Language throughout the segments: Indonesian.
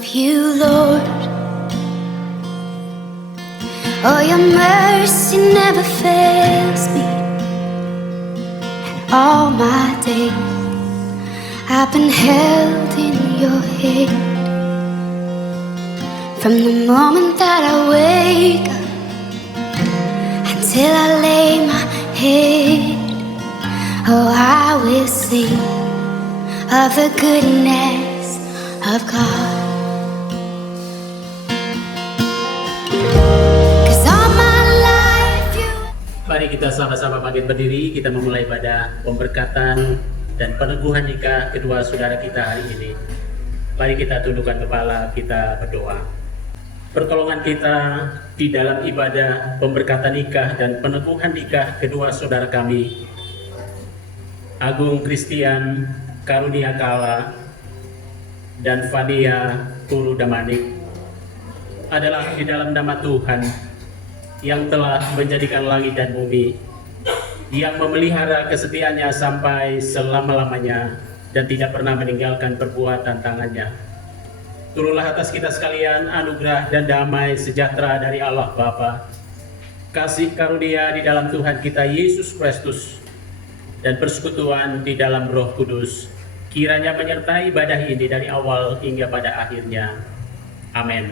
of you, Lord. Oh, your mercy never fails me. And all my days I've been held in your hand. From the moment that I wake up until I lay my head, oh, I will sing of the goodness of God. 'Cause all my life you... Mari kita sama-sama bangkit berdiri, kita memulai pada pemberkatan dan peneguhan nikah kedua saudara kita hari ini. Mari kita tundukkan kepala, kita berdoa. Pertolongan kita di dalam ibadah pemberkatan nikah dan peneguhan nikah kedua saudara kami, Agung Christian Karunia Kala dan Fania Puru Damanik, adalah di dalam nama Tuhan yang telah menjadikan langit dan bumi, yang memelihara kesetiaannya sampai selama-lamanya dan tidak pernah meninggalkan perbuatan tangannya. Turunlah atas kita sekalian anugerah dan damai sejahtera dari Allah Bapa, kasih karunia di dalam Tuhan kita Yesus Kristus, dan persekutuan di dalam Roh Kudus, kiranya menyertai ibadah ini dari awal hingga pada akhirnya. Amin.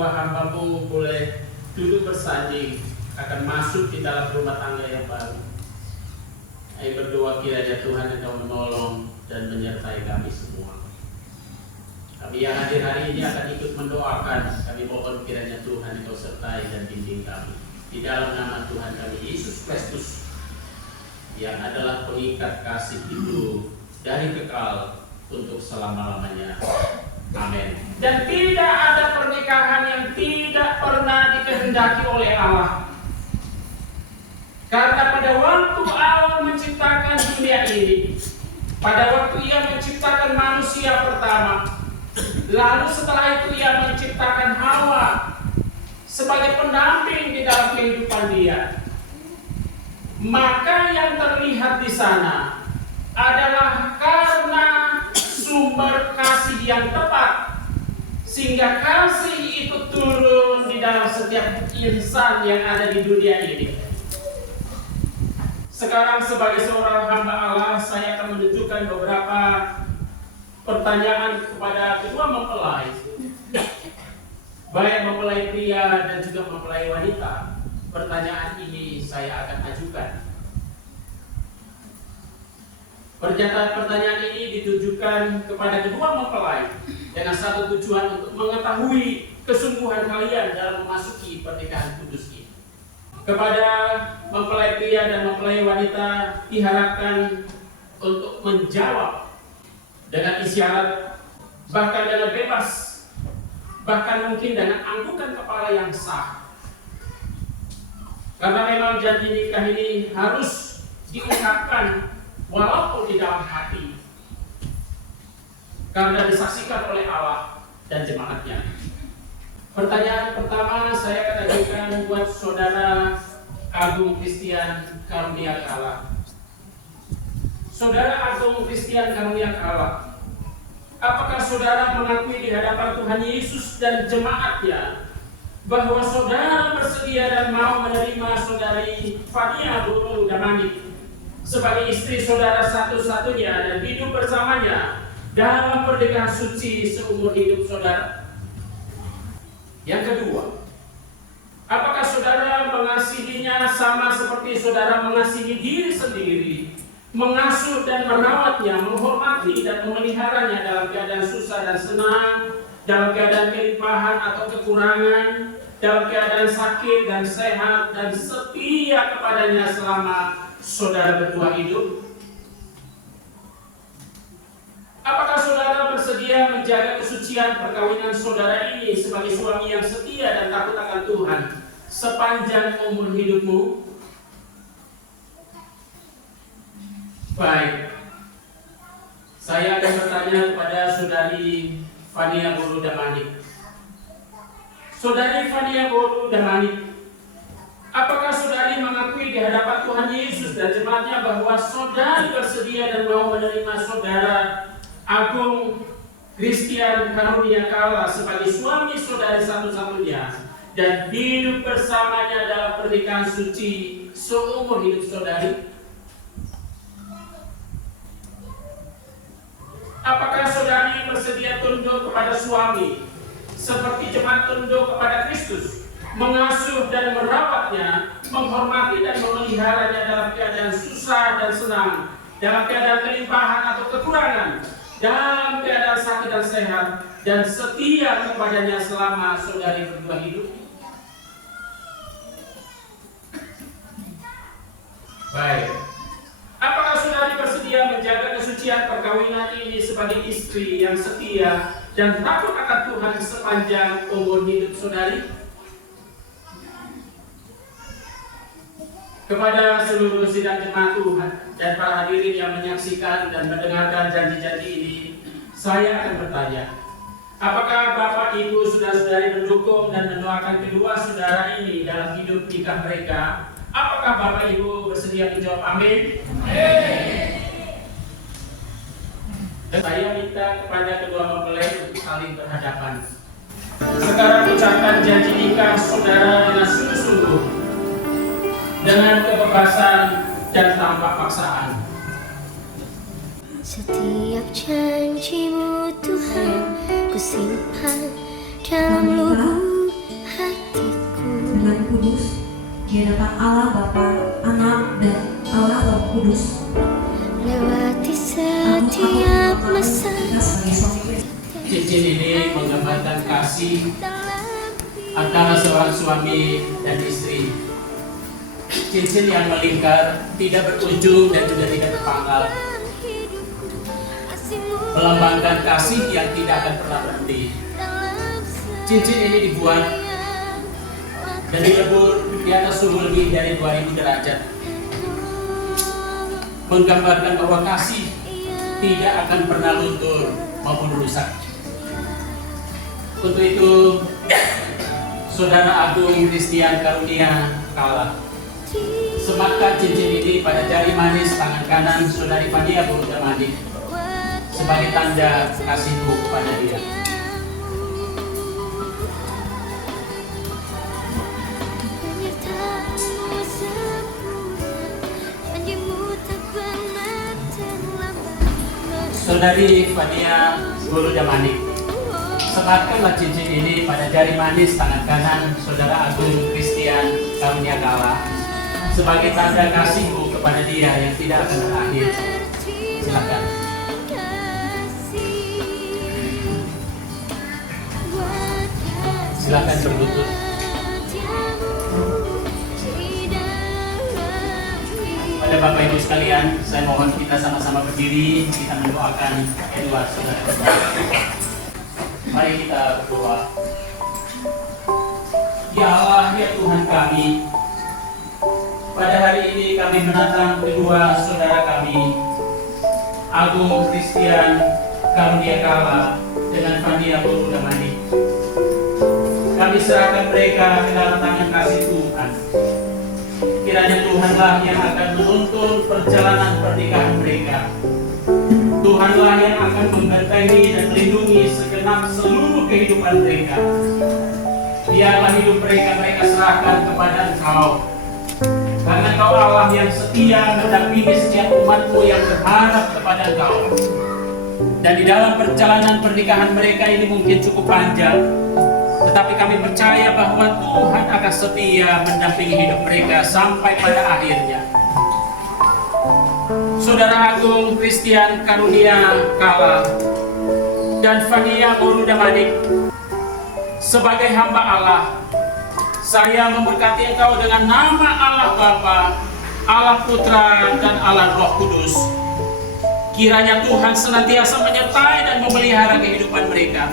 Hamba-Mu boleh duduk bersanding akan masuk di dalam rumah tangga yang baru. Ayo berdoa kiranya Tuhan Engkau menolong dan menyertai kami semua. Kami yang hadir hari ini akan ikut mendoakan. Kami mohon kiranya Tuhan Engkau sertai dan bimbing kami. Di dalam nama Tuhan kami Yesus Kristus, yang adalah pengikat kasih itu dari kekal untuk selama-lamanya. Amin. Dan tidak ada pernikahan yang tidak pernah dikehendaki oleh Allah. Karena pada waktu Allah menciptakan dunia ini, pada waktu Ia menciptakan manusia pertama. Lalu setelah itu Ia menciptakan Hawa sebagai pendamping di dalam kehidupan dia. Maka yang terlihat di sana adalah karena sumber kasih yang tepat, sehingga kasih itu turun di dalam setiap insan yang ada di dunia ini. Sekarang sebagai seorang hamba Allah, saya akan menunjukkan beberapa pertanyaan kepada kedua mempelai, baik mempelai pria dan juga mempelai wanita. Pertanyaan ini saya akan ajukan. Pertanyaan ini ditujukan kepada kedua mempelai dengan satu tujuan untuk mengetahui kesungguhan kalian dalam memasuki pernikahan kudus ini. Kepada mempelai pria dan mempelai wanita diharapkan untuk menjawab dengan isyarat, bahkan dengan bebas, bahkan mungkin dengan anggukan kepala yang sah. Karena memang janji nikah ini harus diungkapkan walaupun di dalam hati, karena disaksikan oleh Allah dan jemaatnya. Pertanyaan pertama saya akan ajukan buat Saudara Agung Christian Karunia Kala. Saudara Agung Christian Karunia Kala, apakah saudara mengakui di hadapan Tuhan Yesus dan jemaatnya bahwa saudara bersedia dan mau menerima saudari Fania Guru Damani sebagai istri saudara satu-satunya dan hidup bersamanya dalam pernikahan suci seumur hidup saudara? Yang kedua, apakah saudara mengasihinya sama seperti saudara mengasihi diri sendiri, mengasuh dan merawatnya, menghormati dan memeliharanya dalam keadaan susah dan senang, dalam keadaan kelimpahan atau kekurangan, dalam keadaan sakit dan sehat, dan setia kepadanya selama saudara berdua hidup? Apakah saudara bersedia menjaga kesucian perkawinan saudara ini sebagai suami yang setia dan takut akan Tuhan sepanjang umur hidupmu? Baik, saya akan bertanya kepada saudari Fania Guru Damani. Saudari Fania Guru Damani, apakah saudari mengakui di hadapan Tuhan Yesus dan jemaatnya bahwa saudari bersedia dan mau menerima saudara Agung Christian Karunia Kala sebagai suami saudari satu-satunya dan hidup bersamanya dalam pernikahan suci seumur hidup saudari? Apakah saudari bersedia tunduk kepada suami seperti jemaat tunduk kepada Kristus, mengasuh dan merawatnya, menghormati dan memeliharanya dalam keadaan susah dan senang, dalam keadaan kelimpahan atau kekurangan, dalam keadaan sakit dan sehat, dan setia kepadanya selama saudari berdua hidup? Baik. Apakah saudari bersedia menjaga kesucian perkawinan ini sebagai istri yang setia dan takut akan Tuhan sepanjang umur hidup saudari? Kepada seluruh sidang jemaat Tuhan dan para hadirin yang menyaksikan dan mendengarkan janji-janji ini, saya akan bertanya, apakah Bapak, Ibu, saudara-saudari mendukung dan mendoakan kedua saudara ini dalam hidup nikah mereka? Apakah Bapak Ibu bersedia menjawab amin? Dan saya minta kepada kedua mempelai untuk saling berhadapan. Sekarang ucapkan janji nikah saudara dengan sungguh-sungguh, dengan kebebasan dan tanpa paksaan. Setiap janjimu Tuhan ku simpan dalam lubuk hatiku. Dengan kudus di hadapan Allah Bapa, Anak dan Allah Roh Kudus. Lewati setiap masa. Cincin ini menggambarkan kasih antara seorang suami dan istri. Cincin yang melingkar, tidak berujung dan juga tidak terpangkal, melambangkan kasih yang tidak akan pernah berhenti. Cincin ini dibuat dan dilebur di atas suhu lebih dari 2000 derajat, menggambarkan bahwa kasih tidak akan pernah luntur maupun rusak. Untuk itu, Saudara Agung Christian Karunia Kala, sematkan cincin ini pada jari manis tangan kanan Saudari Fania Burudamani sebagai tanda kasihku kepada dia. Saudari Fania Burudamani, sematkanlah cincin ini pada jari manis tangan kanan Saudara Agung Christian Karunia Kala sebagai tanda kasihku kepada dia yang tidak akan berakhir. Silakan. Silakan berlutut. Pada Bapak Ibu sekalian, saya mohon kita sama-sama berdiri, kita mendoakan kedua saudara. Mari kita berdoa. Ya Allah, ya Tuhan kami, pada hari ini kami menatang kedua saudara kami, Agung Christian Karunia Kala dengan Fania Burudamani. Kami serahkan mereka ke dalam tangan kasih Tuhan. Kiranya Tuhanlah yang akan menuntun perjalanan pernikahan mereka. Tuhanlah yang akan membentengi dan melindungi segenap seluruh kehidupan mereka. Biarlah hidup mereka serahkan kepada Engkau. Karena Engkau Allah yang setia mendampingi setiap umat-Mu yang berharap kepada Engkau. Dan di dalam perjalanan pernikahan mereka ini mungkin cukup panjang, tetapi kami percaya bahwa Tuhan akan setia mendampingi hidup mereka sampai pada akhirnya. Saudara Agung Christian Karunia Kala dan Fania Burudamani, sebagai hamba Allah, saya memberkati engkau dengan nama Allah Bapa, Allah Putra, dan Allah Roh Kudus. Kiranya Tuhan senantiasa menyertai dan memelihara kehidupan mereka.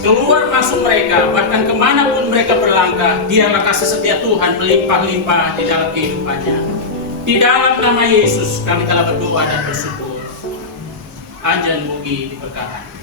Keluar masuk mereka, bahkan kemanapun mereka berlangkah, biarlah kasih setia Tuhan melimpah-limpah di dalam kehidupannya. Di dalam nama Yesus kami telah berdoa dan bersyukur. Ajan mugi diberkati.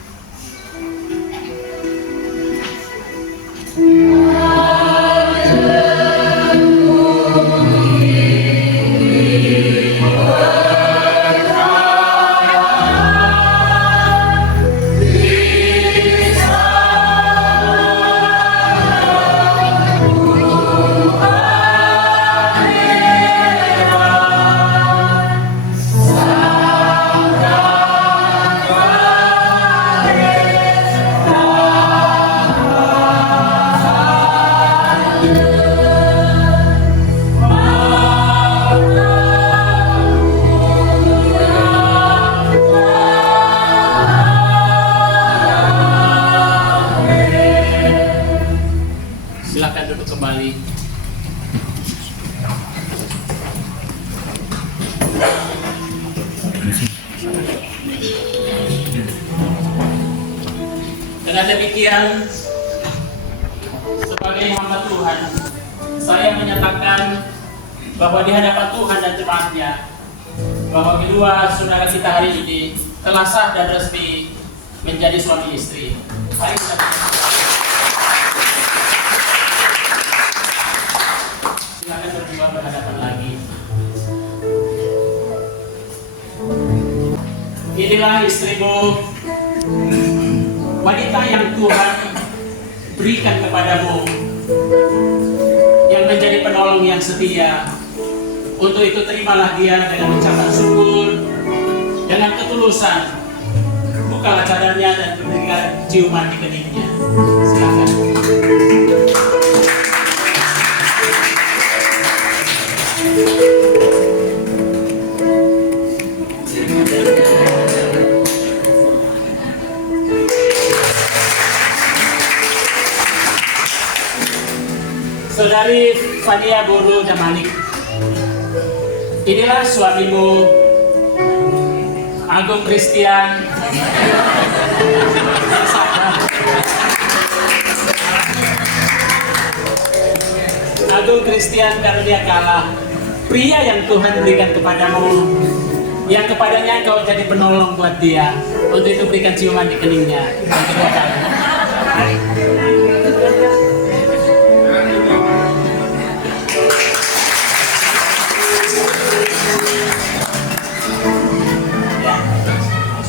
Silakan duduk kembali. Dengan demikian, sebagai hamba Tuhan, saya menyatakan bahwa di hadapan Tuhan dan jemaatnya, bahwa kedua saudara kita hari ini telah sah dan resmi menjadi suami istri. Mari kita silakan berdua berhadapan lagi. Inilah istrimu, wanita yang Tuhan berikan kepadamu, yang menjadi penolong yang setia. Untuk itu terimalah dia dengan ucapan syukur, dengan ketulusan. Bukalah cadarnya dan berikan ciuman di keningnya. Silakan. Saudari Fania Burudamani, inilah suamimu, Agung Christian Karunia Kala, pria yang Tuhan berikan kepadamu, yang kepadanya engkau jadi penolong buat dia. Untuk itu berikan ciuman di keningnya yang kedua kali. Ya.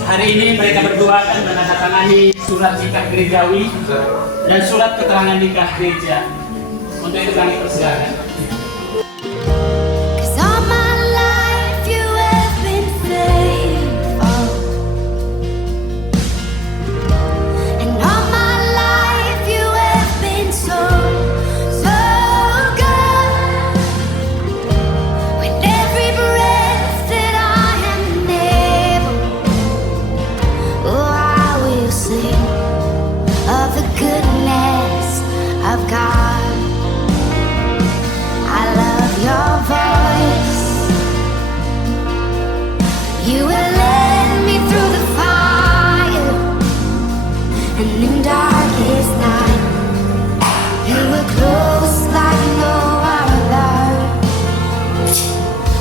Hari ini mereka berdua akan menandatangani surat nikah gerejawi dan surat keterangan nikah gereja. Untuk itu kami persilakan. 'Cause all my life you have been faithful, and all my life you have been so, so good. With every breath that I am able, oh, I will sing of the goodness of God. I love your voice. You will lead me through the fire, and in darkest night, you were close like no other.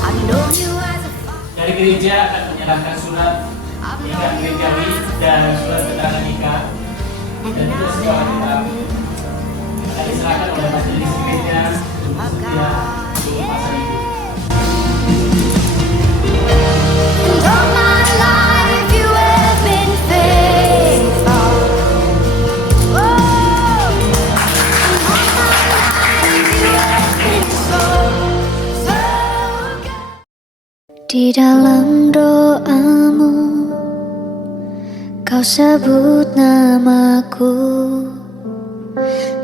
I've known you as a father. Dari gereja akan menyerahkan surat nikah gerejawi dan surat keterangan nikah, dan itu semua kita akan diserahkan oleh majelis gereja untuk setia seluruh masa hidup. And all my life you have been faithful. Oh, and all my life you have been so, so good. Di dalam doamu, kau sebut namaku.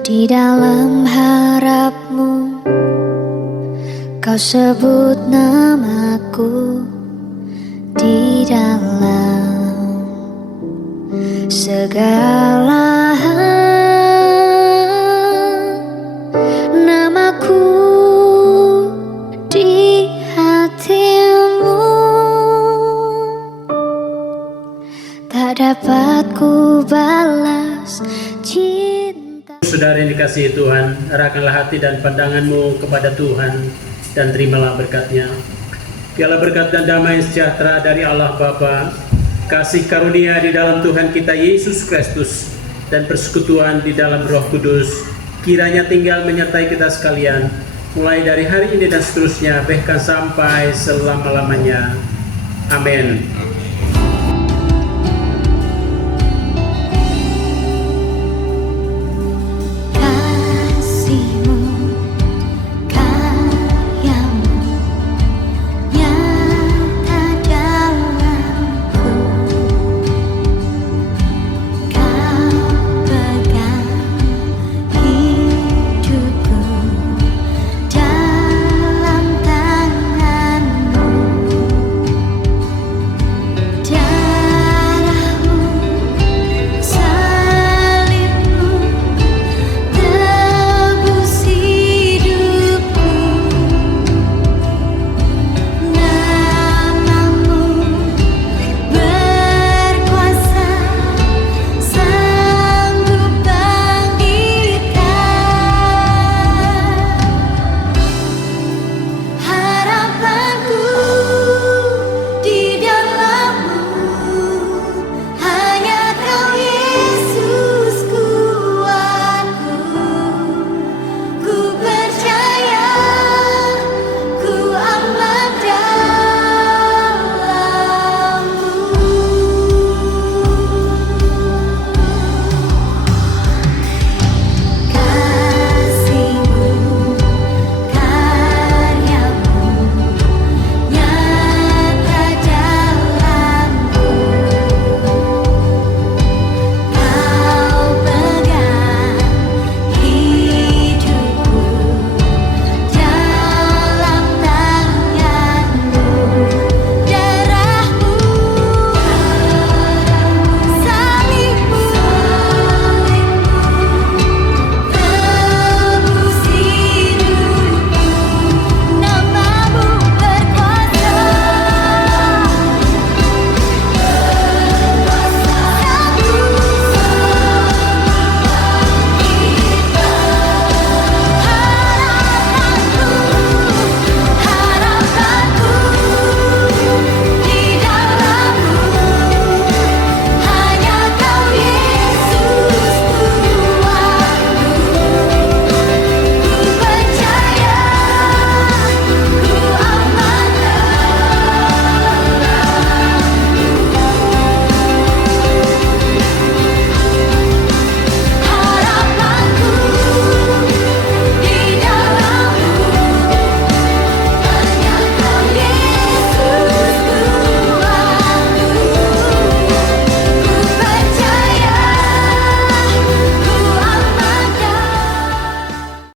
Di dalam harapmu, kau sebut namaku. Di dalam segala hal, namaku di hatimu. Tak dapat ku balas cinta. Saudara yang dikasihi Tuhan, arahkanlah hati dan pandanganmu kepada Tuhan dan terimalah berkat-Nya. Biarlah berkat dan damai sejahtera dari Allah Bapa, kasih karunia di dalam Tuhan kita Yesus Kristus, dan persekutuan di dalam Roh Kudus kiranya tinggal menyertai kita sekalian, mulai dari hari ini dan seterusnya, bahkan sampai selama-lamanya. Amin.